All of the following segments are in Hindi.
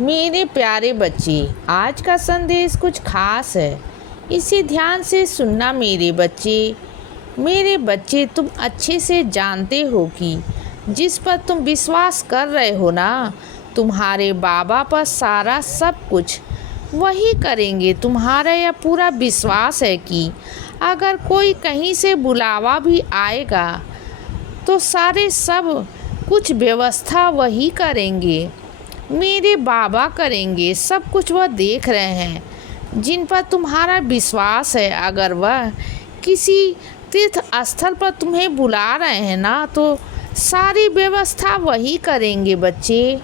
मेरे प्यारे बच्चे, आज का संदेश कुछ खास है। इसे ध्यान से सुनना मेरे बच्चे। मेरे बच्चे, तुम अच्छे से जानते हो कि जिस पर तुम विश्वास कर रहे हो ना, तुम्हारे बाबा पर सारा सब कुछ वही करेंगे। तुम्हारा यह पूरा विश्वास है कि अगर कोई कहीं से बुलावा भी आएगा तो सारे सब कुछ व्यवस्था वही करेंगे। मेरे बाबा करेंगे सब कुछ। वह देख रहे हैं जिन पर तुम्हारा विश्वास है। अगर वह किसी तीर्थ स्थल पर तुम्हें बुला रहे हैं ना, तो सारी व्यवस्था वही करेंगे बच्चे।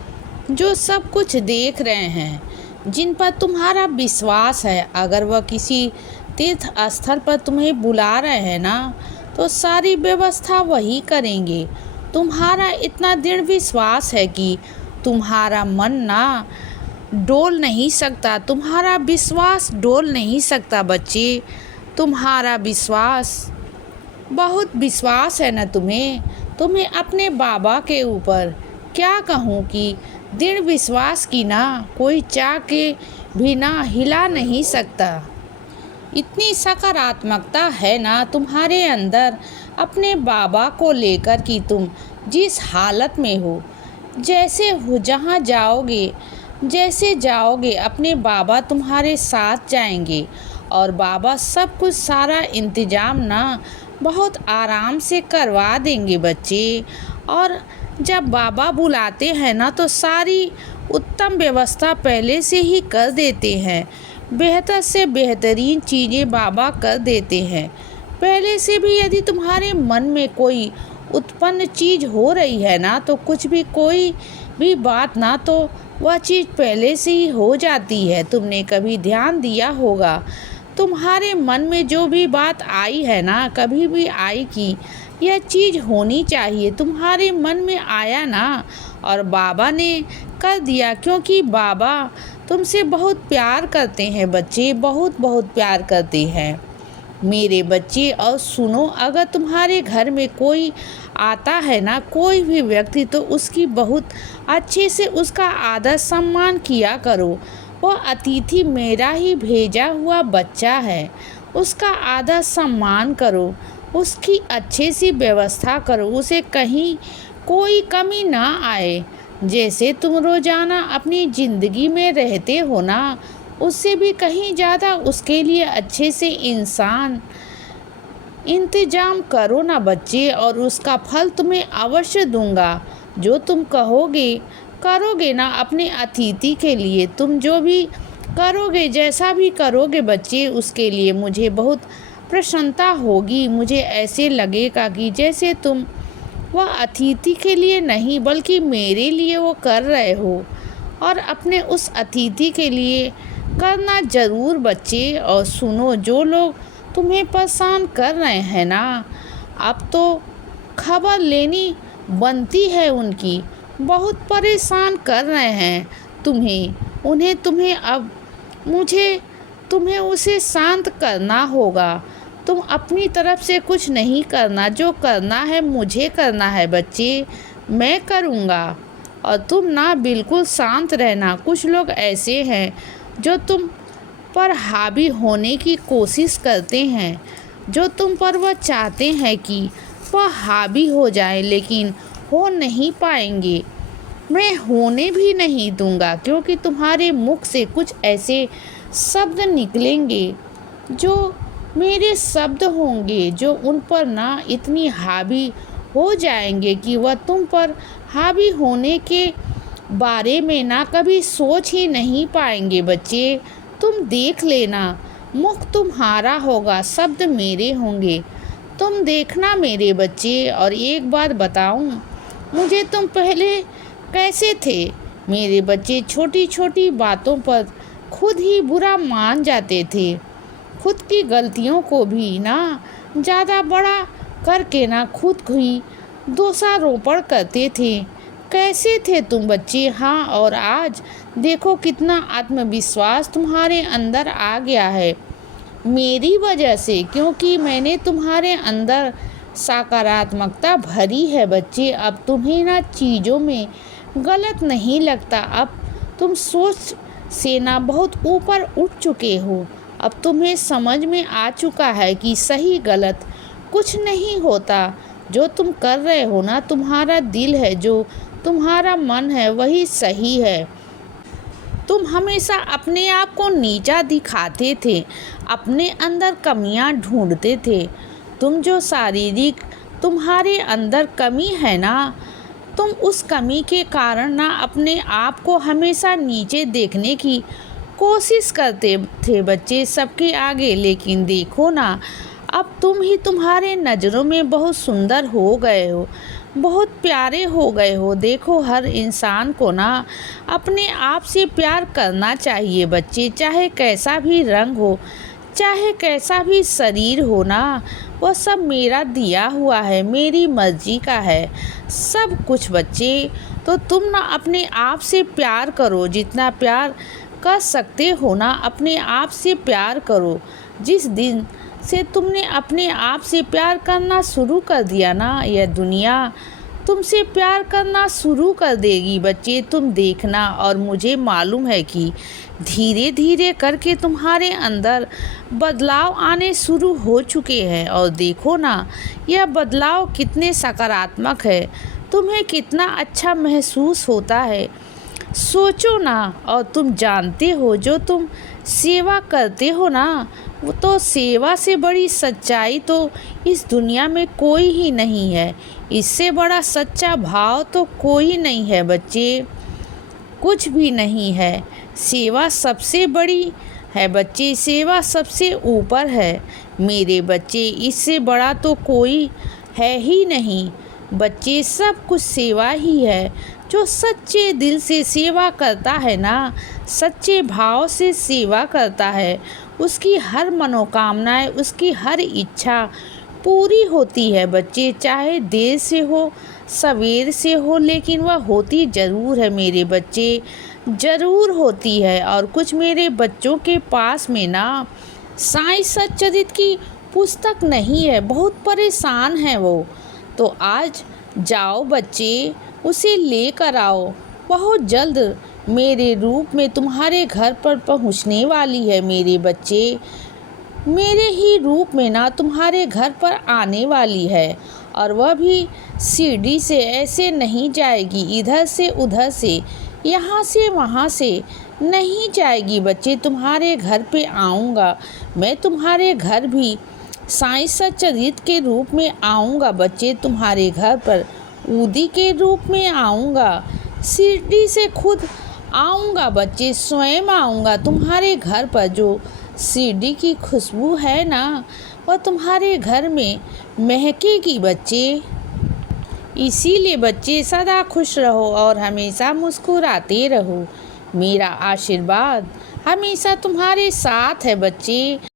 जो सब कुछ देख रहे हैं जिन पर तुम्हारा विश्वास है, अगर वह किसी तीर्थ स्थल पर तुम्हें बुला रहे हैं ना, तो सारी व्यवस्था वही करेंगे। तुम्हारा इतना दृढ़ विश्वास है कि तुम्हारा मन ना डोल नहीं सकता, तुम्हारा विश्वास डोल नहीं सकता बच्चे। तुम्हारा विश्वास, बहुत विश्वास है ना तुम्हें अपने बाबा के ऊपर। क्या कहूँ कि दृढ़ विश्वास की ना कोई चाह के भी ना हिला नहीं सकता। इतनी सकारात्मकता है ना तुम्हारे अंदर अपने बाबा को लेकर कि तुम जिस हालत में हो, जैसे हो, जहाँ जैसे जाओगे अपने बाबा तुम्हारे साथ जाएंगे। और बाबा सब कुछ, सारा इंतज़ाम ना बहुत आराम से करवा देंगे बच्चे। और जब बाबा बुलाते हैं ना, तो सारी उत्तम व्यवस्था पहले से ही कर देते हैं। बेहतर से बेहतरीन चीज़ें बाबा कर देते हैं पहले से भी। यदि तुम्हारे मन में कोई उत्पन्न चीज़ हो रही है ना, तो कुछ भी, कोई भी बात ना, तो वह चीज़ पहले से ही हो जाती है। तुमने कभी ध्यान दिया होगा, तुम्हारे मन में जो भी बात आई है ना, कभी भी आई कि यह चीज़ होनी चाहिए, तुम्हारे मन में आया ना, और बाबा ने कर दिया। क्योंकि बाबा तुमसे बहुत प्यार करते हैं बच्चे, बहुत बहुत प्यार करते हैं मेरे बच्चे। और सुनो, अगर तुम्हारे घर में कोई आता है ना, कोई भी व्यक्ति, तो उसकी बहुत अच्छे से उसका आदर सम्मान किया करो। वह अतिथि मेरा ही भेजा हुआ बच्चा है, उसका आदर सम्मान करो, उसकी अच्छे से व्यवस्था करो, उसे कहीं कोई कमी ना आए। जैसे तुम रोज़ाना अपनी ज़िंदगी में रहते हो ना, उससे भी कहीं ज़्यादा उसके लिए अच्छे से इंतजाम करो ना बच्चे। और उसका फल तुम्हें अवश्य दूंगा। जो तुम करोगे ना अपने अतिथि के लिए, तुम जो भी करोगे, जैसा भी करोगे बच्चे, उसके लिए मुझे बहुत प्रसन्नता होगी। मुझे ऐसे लगेगा कि जैसे तुम वह अतिथि के लिए नहीं बल्कि मेरे लिए वो कर रहे हो। और अपने उस अतिथि के लिए करना ज़रूर बच्चे। और सुनो, जो लोग तुम्हें परेशान कर रहे हैं ना, अब तो खबर लेनी बनती है उनकी। बहुत परेशान कर रहे हैं तुम्हें अब तुम्हें उसे शांत करना होगा। तुम अपनी तरफ से कुछ नहीं करना, जो करना है मुझे करना है बच्चे, मैं करूँगा। और तुम ना बिल्कुल शांत रहना। कुछ लोग ऐसे हैं जो तुम पर हावी होने की कोशिश करते हैं, जो तुम पर वह चाहते हैं कि वह हावी हो जाए, लेकिन हो नहीं पाएंगे। मैं होने भी नहीं दूंगा, क्योंकि तुम्हारे मुख से कुछ ऐसे शब्द निकलेंगे जो मेरे शब्द होंगे, जो उन पर ना इतनी हावी हो जाएंगे कि वह तुम पर हावी होने के बारे में ना कभी सोच ही नहीं पाएंगे बच्चे। तुम देख लेना, मुख तुम्हारा होगा, शब्द मेरे होंगे। तुम देखना मेरे बच्चे। और एक बात बताऊं, मुझे तुम पहले कैसे थे मेरे बच्चे? छोटी छोटी बातों पर खुद ही बुरा मान जाते थे, खुद की गलतियों को भी ना ज़्यादा बड़ा करके ना खुद ही दोषारोपण करते थे। कैसे थे तुम बच्चे? हाँ, और आज देखो कितना आत्मविश्वास तुम्हारे अंदर आ गया है मेरी वजह से, क्योंकि मैंने तुम्हारे अंदर सकारात्मकता भरी है बच्चे। अब तुम्हें ना चीज़ों में गलत नहीं लगता। अब तुम सोच से ना बहुत ऊपर उठ चुके हो। अब तुम्हें समझ में आ चुका है कि सही गलत कुछ नहीं होता। जो तुम कर रहे हो ना, तुम्हारा दिल है, जो तुम्हारा मन है, वही सही है। तुम हमेशा अपने आप को नीचा दिखाते थे, अपने अंदर कमियां ढूंढते थे। तुम जो शारीरिक तुम्हारे अंदर कमी है ना, तुम उस कमी के कारण ना अपने आप को हमेशा नीचे देखने की कोशिश करते थे बच्चे, सबके आगे। लेकिन देखो ना, अब तुम ही तुम्हारे नज़रों में बहुत सुंदर हो गए हो, बहुत प्यारे हो गए हो। देखो, हर इंसान को ना अपने आप से प्यार करना चाहिए बच्चे, चाहे कैसा भी रंग हो, चाहे कैसा भी शरीर हो ना, वह सब मेरा दिया हुआ है, मेरी मर्जी का है सब कुछ बच्चे। तो तुम ना अपने आप से प्यार करो, जितना प्यार कर सकते हो ना अपने आप से प्यार करो। जिस दिन से तुमने अपने आप से प्यार करना शुरू कर दिया ना, यह दुनिया तुमसे प्यार करना शुरू कर देगी बच्चे, तुम देखना। और मुझे मालूम है कि धीरे धीरे करके तुम्हारे अंदर बदलाव आने शुरू हो चुके हैं। और देखो ना, यह बदलाव कितने सकारात्मक है, तुम्हें कितना अच्छा महसूस होता है। सोचो ना, और तुम जानते हो जो तुम सेवा करते हो ना, वो तो सेवा से बड़ी सच्चाई तो इस दुनिया में कोई ही नहीं है। इससे बड़ा सच्चा भाव तो कोई नहीं है बच्चे, कुछ भी नहीं है। सेवा सबसे बड़ी है बच्चे, सेवा सबसे ऊपर है मेरे बच्चे, इससे बड़ा तो कोई है ही नहीं बच्चे। सब कुछ सेवा ही है। जो सच्चे दिल से सेवा करता है ना, सच्चे भाव से सेवा करता है, उसकी हर मनोकामनाएं, उसकी हर इच्छा पूरी होती है बच्चे। चाहे देर से हो, सवेर से हो, लेकिन वह होती ज़रूर है मेरे बच्चे, ज़रूर होती है। और कुछ मेरे बच्चों के पास में ना साईं सच्चरित की पुस्तक नहीं है, बहुत परेशान है वो। तो आज जाओ बच्चे, उसे लेकर आओ, बहुत जल्द मेरे रूप में तुम्हारे घर पर पहुंचने वाली है मेरे बच्चे, मेरे ही रूप में ना तुम्हारे घर पर आने वाली है। और वह भी सीढ़ी से ऐसे नहीं जाएगी, इधर से उधर से, यहाँ से वहाँ से नहीं जाएगी बच्चे। तुम्हारे घर पे आऊँगा मैं, तुम्हारे घर भी साईं सच्चरित के रूप में आऊँगा बच्चे, तुम्हारे घर पर ऊदी के रूप में आऊँगा, सीढ़ी से खुद आऊँगा बच्चे, स्वयं आऊँगा तुम्हारे घर पर। जो सीढ़ी की खुशबू है ना, वह तुम्हारे घर में महकेगी बच्चे। इसीलिए बच्चे सदा खुश रहो और हमेशा मुस्कुराते रहो। मेरा आशीर्वाद हमेशा तुम्हारे साथ है बच्चे।